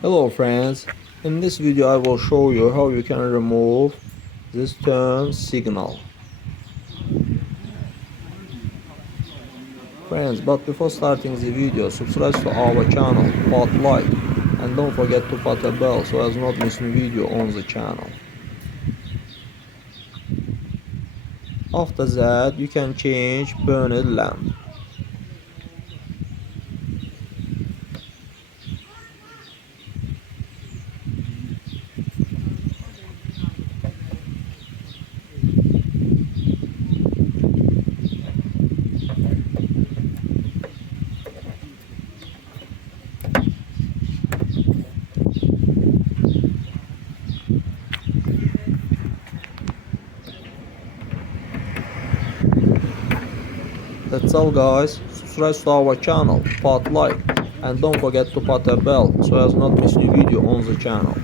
Hello friends, in this video I will show you how you can remove this turn signal. Friends, but before starting the video, subscribe to our channel, put like, and don't forget to put a bell so as not miss new video on the channel. After that, you can change burned lamp. That's all guys, subscribe to our channel, put like, and don't forget to put a bell so as not miss new video on the channel.